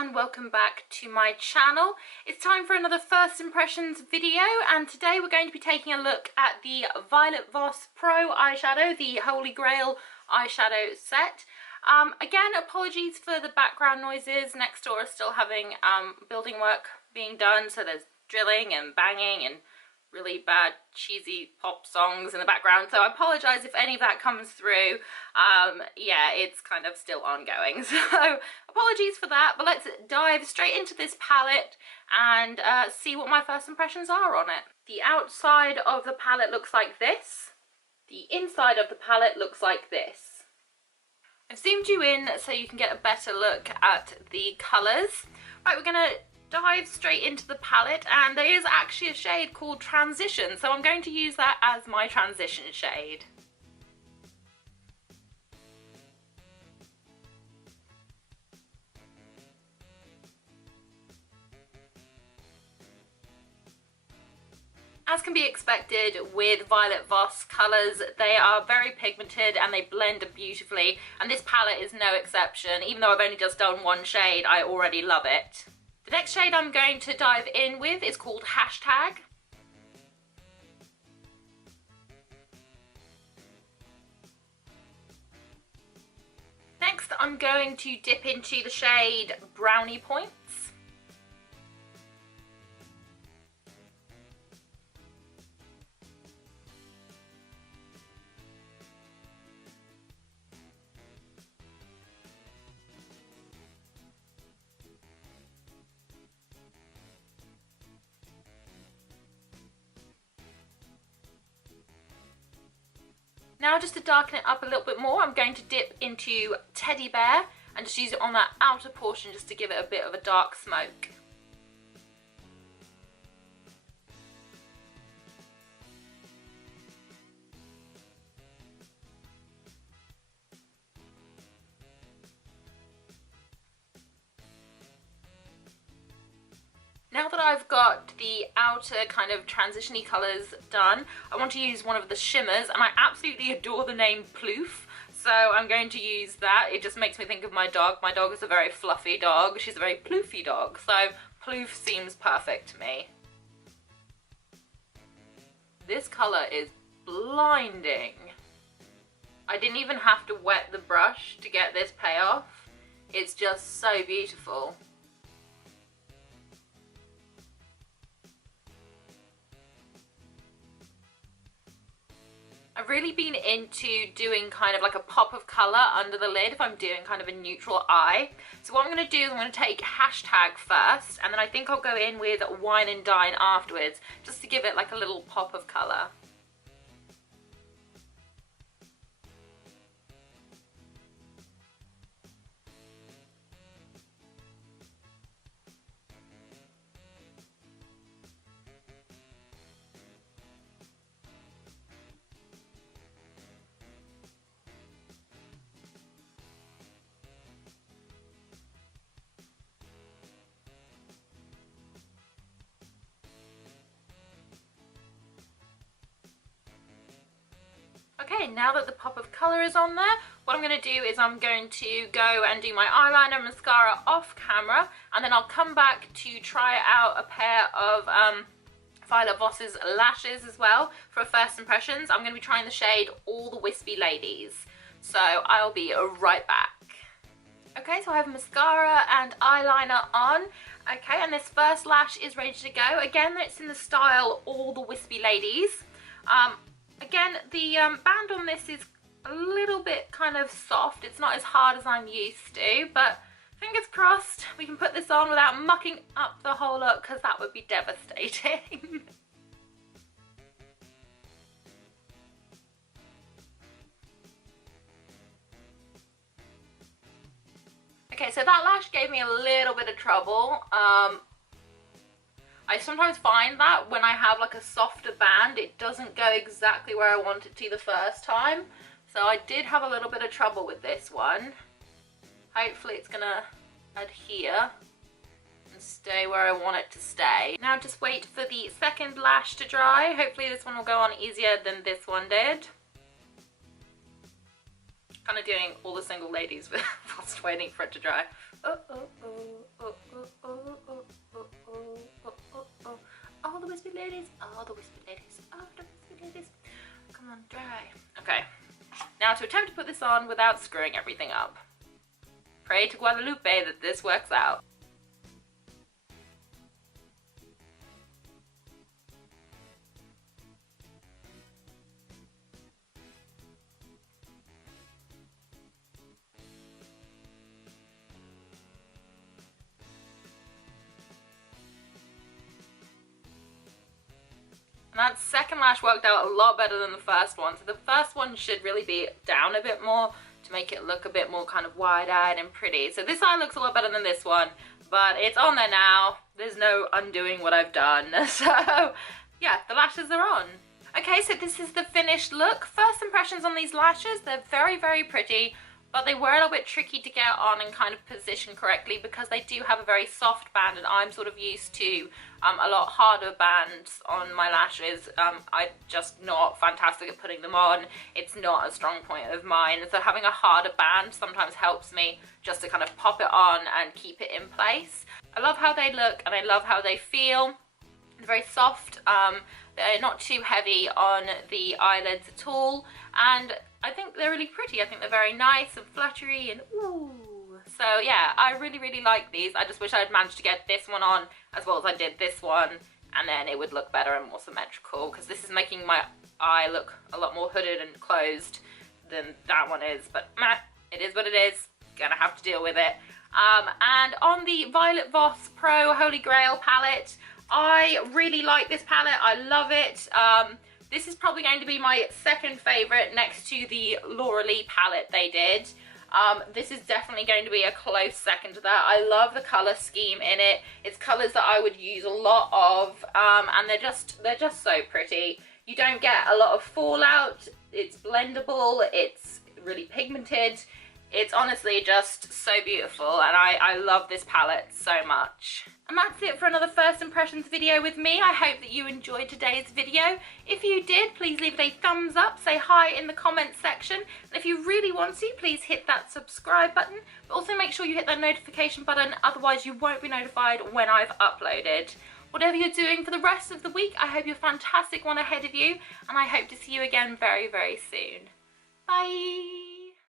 and welcome back to my channel. It's time for another first impressions video, and today we're going to be taking a look at the Violet Voss Pro eyeshadow, the Holy Grail eyeshadow set. Again, apologies for the background noises. Next door is still having building work being done, so there's drilling and banging and really bad cheesy pop songs in the background, so I apologise if any of that comes through. Yeah, it's kind of still ongoing, so apologies for that, but let's dive straight into this palette and see what my first impressions are on it. The outside of the palette looks like this. The inside of the palette looks like this. I've zoomed you in so you can get a better look at the colours. Right, we're going to dive straight into the palette, and there is actually a shade called Transition, so I'm going to use that as my transition shade. As can be expected with Violet Voss colours, they are very pigmented and they blend beautifully, and this palette is no exception. Even though I've only just done one shade, I already love it. The next shade I'm going to dive in with is called Hashtag. Next, I'm going to dip into the shade Brownie Points. Now, just to darken it up a little bit more, I'm going to dip into Teddy Bear and just use it on that outer portion just to give it a bit of a dark smoke. Now that I've got the outer kind of transition-y colours done, I want to use one of the shimmers, and I absolutely adore the name Ploof, so I'm going to use that. It just makes me think of my dog. My dog is a very fluffy dog. She's a very ploofy dog, so Ploof seems perfect to me. This colour is blinding. I didn't even have to wet the brush to get this payoff. It's just so beautiful. I've really been into doing kind of like a pop of colour under the lid if I'm doing kind of a neutral eye. So what I'm going to do is I'm going to take Hashtag first, and then I think I'll go in with Wine and Dine afterwards, just to give it like a little pop of colour. Okay, now that the pop of colour is on there, what I'm going to do is I'm going to go and do my eyeliner and mascara off camera, and then I'll come back to try out a pair of Violet Voss's lashes as well for first impressions. I'm going to be trying the shade All the Wispy Ladies, so I'll be right back. Okay, so I have mascara and eyeliner on. Okay, and this first lash is ready to go. Again, it's in the style All the Wispy Ladies. Again, the band on this is a little bit kind of soft. It's not as hard as I'm used to, but fingers crossed we can put this on without mucking up the whole look, because that would be devastating. Okay, so that lash gave me a little bit of trouble. I sometimes find that when I have like a softer band, it doesn't go exactly where I want it to the first time. So I did have a little bit of trouble with this one. Hopefully it's gonna adhere and stay where I want it to stay. Now just wait for the second lash to dry. Hopefully this one will go on easier than this one did. Kind of doing all the single ladies whilst waiting for it to dry. Oh, oh, oh, oh, ladies. Oh, the whispered ladies. Oh, the whispered ladies. Come on, dry. Okay. Now to attempt to put this on without screwing everything up. Pray to Guadalupe that this works out. And that second lash worked out a lot better than the first one. So the first one should really be down a bit more to make it look a bit more kind of wide-eyed and pretty. So this eye looks a lot better than this one, but it's on there now. There's no undoing what I've done. So yeah, the lashes are on. Okay, so this is the finished look. First impressions on these lashes, they're very, very pretty, but they were a little bit tricky to get on and kind of position correctly because they do have a very soft band, and I'm sort of used to a lot harder bands on my lashes. I'm just not fantastic at putting them on. It's not a strong point of mine, so having a harder band sometimes helps me just to kind of pop it on and keep it in place. I love how they look and I love how they feel. They're very soft. They're not too heavy on the eyelids at all, and I think they're really pretty. I think they're very nice and fluttery and ooh. So yeah, I really, really like these. I just wish I had managed to get this one on as well as I did this one, and then it would look better and more symmetrical, because this is making my eye look a lot more hooded and closed than that one is. But meh, it is what it is. Gonna have to deal with it. And on the Violet Voss Pro Holy Grail palette, I really like this palette. I love it. This is probably going to be my second favourite next to the Laura Lee palette they did. This is definitely going to be a close second to that. I love the colour scheme in it. It's colours that I would use a lot of, and they're just so pretty. You don't get a lot of fallout. It's blendable. It's really pigmented. It's honestly just so beautiful, and I love this palette so much. And that's it for another first impressions video with me. I hope that you enjoyed today's video. If you did, please leave it a thumbs up, say hi in the comments section. And if you really want to, please hit that subscribe button. But also make sure you hit that notification button, otherwise you won't be notified when I've uploaded. Whatever you're doing for the rest of the week, I hope you have a fantastic one ahead of you, and I hope to see you again very, very soon. Bye!